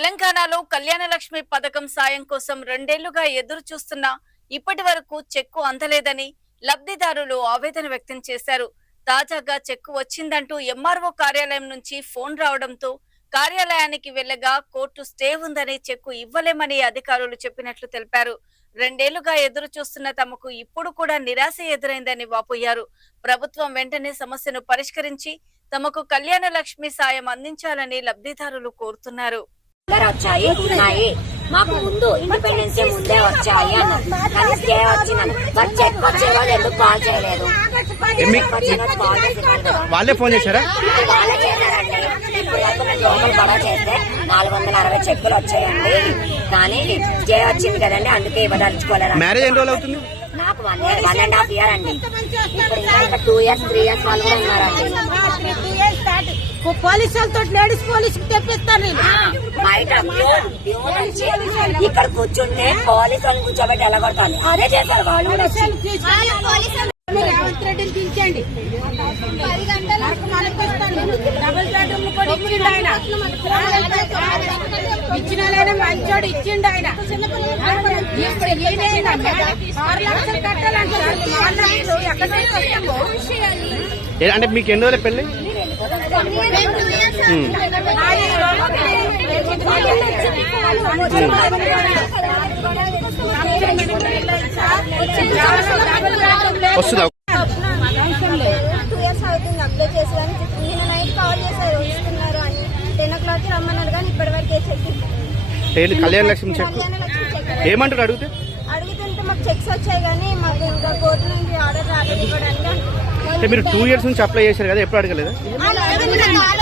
తెలంగాణలో కళ్యాణలక్ష్మి పథకం సాయం కోసం 2 ఏళ్లుగా ఎదురు చూస్తున్నా ఇప్పటి వరకు చెక్కు అందలేదని లబ్ధిదారులు ఆవేదన వ్యక్తం చేశారు. తాజాగా చెక్కు వచ్చిందంటూ ఎంఆర్ఓ కార్యాలయం నుంచి ఫోన్ రావడంతో కార్యాలయానికి వెళ్లగా కోర్టు స్టే ఉందని చెక్కు ఇవ్వలేమని అధికారులు చెప్పినట్లు తెలిపారు. 2 ఏళ్లుగా ఎదురు చూస్తున్న తమకు ఇప్పుడు కూడా నిరాశ ఎదురైందని వాపోయారు. ప్రభుత్వం వెంటనే సమస్యను పరిష్కరించి తమకు కళ్యాణలక్ష్మి సాయం అందించాలని లబ్ధిదారులు కోరుతున్నారు. మాకు ముందు ఇండిపెండెన్స్ డే ముందే వచ్చాయి అన్నారు. స్టే వచ్చిందని చెక్ వచ్చే రోజు ఎందుకు కాల్ చేయలేదు? వాళ్ళే ఫోన్ చేశారా? వాళ్ళే చేశారండి. ఇప్పుడు లోకల్ గొడవ చేస్తే 460 చెక్కులు వచ్చాయండి. కానీ స్టే వచ్చింది కదండి, అందుకే ఇవ్వదలుచుకోలేదు. మ్యారేజ్ ఎన్ని రోజులు అవుతుంది? నాకు 1.5 year అండి. ఇప్పుడు ఇంకా 2 years 3 years వాళ్ళు కూడా ఉన్నారండి. పోలీసులతో లేడీస్ పోలీసుకి తెప్పిస్తాను. బయట ఇక్కడ కూర్చుంటే పోలీసు వాళ్ళని కూర్చోబెట్టి ఎలా కొడతాను, అదే చేశారు వాళ్ళు. రేవంత్ రెడ్డిని పిలిచండి, 10 గంటల వరకు మనకిస్తాను. డబుల్ బెడ్రూమ్ కూడా ఇచ్చిండు ఆయన. ఇచ్చిన మంచోడు ఇచ్చిండు ఆయన. ఇప్పుడు 6 లక్షలు కట్టాలంటారు. అంటే మీకు ఎన్ని రోజులు పెళ్లి? వస్తుందా? 2 years అవుతుంది అప్లై చేసి, కానీ నిన్న నైట్ కాల్ చేశారు ఇస్తున్నారు అని. 10 o'clock రమ్మన్నారు, కానీ ఇప్పటి వరకు చెక్ కళ్యాణలక్ష్మి చెక్ ఏమంటారు? అడుగుతుంటే మాకు చెక్స్ వచ్చాయి, కానీ మాకు ఇంకా కోర్టు నుంచి ఆర్డర్ రాలేదు ఇవ్వడానికి. అంటే మీరు 2 years నుంచి అప్లై చేశారు కదా, ఎప్పుడు అడగలేదు? కాల్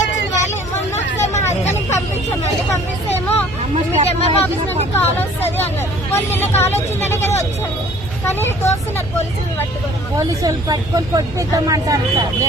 వచ్చింది, వాళ్ళు మొన్న ఒకసారి మా హస్బెండ్ పంపించామండి. పంపిస్తే ఏమో మీకు ఎంఆర్ ఆఫీస్ నుండి కాల్ వస్తుంది అన్నారు. వాళ్ళు నిన్న కాల్ వచ్చిందనే కదా వచ్చాను, కానీ తోస్తున్నారు పోలీసులు పట్టుకొని కొట్టిద్దామంటారు సార్.